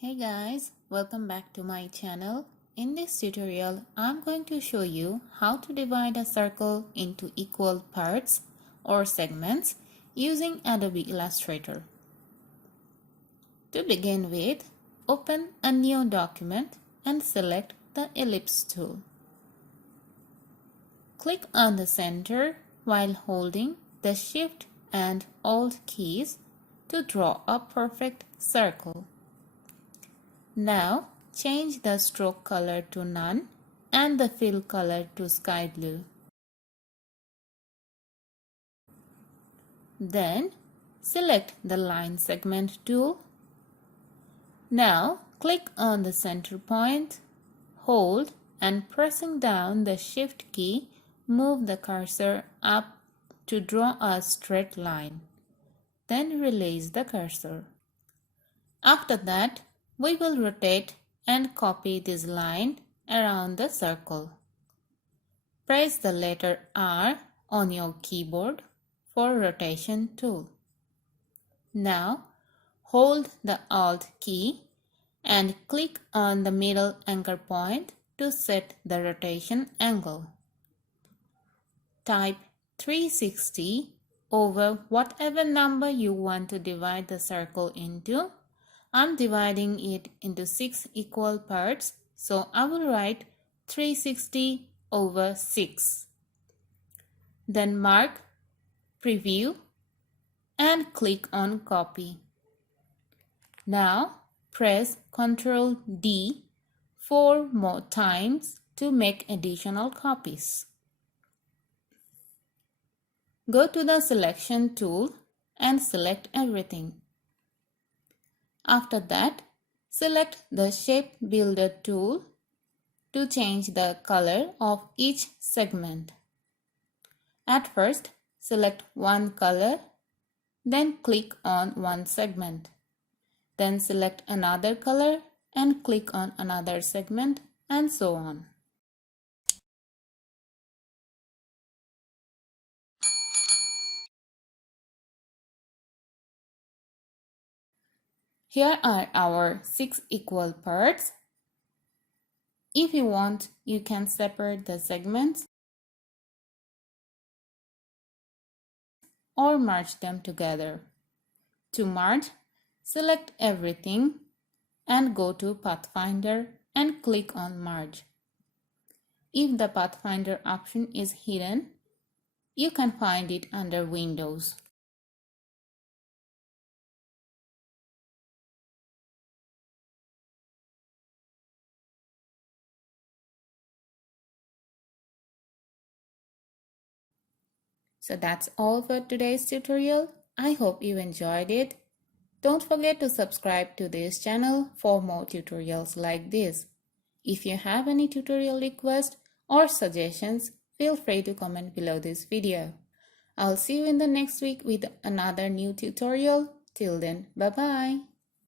Hey guys, welcome back to my channel. In this tutorial, I'm going to show you how to divide a circle into equal parts or segments using Adobe Illustrator. To begin with, open a new document and select the Ellipse tool. Click on the center while holding the Shift and Alt keys to draw a perfect circle. Now change the stroke color to none and the fill color to sky blue. Then select the line segment tool. Now click on the center point, hold and pressing down the Shift key, move the cursor up to draw a straight line. Then release the cursor. After that, we will rotate and copy this line around the circle. Press the letter R on your keyboard for rotation tool. Now hold the Alt key and click on the middle anchor point to set the rotation angle. Type 360 over whatever number you want to divide the circle into. I'm dividing it into 6 equal parts, so I will write 360 over 6. Then mark Preview and click on Copy. Now press Ctrl+D 4 more times to make additional copies. Go to the Selection tool and select everything. After that, select the Shape Builder tool to change the color of each segment. At first, select one color, then click on one segment. Then select another color and click on another segment, and so on. Here are our 6 equal parts. If you want, you can separate the segments or merge them together. To merge, select everything and go to Pathfinder and click on Merge. If the Pathfinder option is hidden, you can find it under Windows. So that's all for today's tutorial. I hope you enjoyed it. Don't forget to subscribe to this channel for more tutorials like this. If you have any tutorial requests or suggestions, feel free to comment below this video. I'll see you in the next week with another new tutorial. Till then, bye-bye.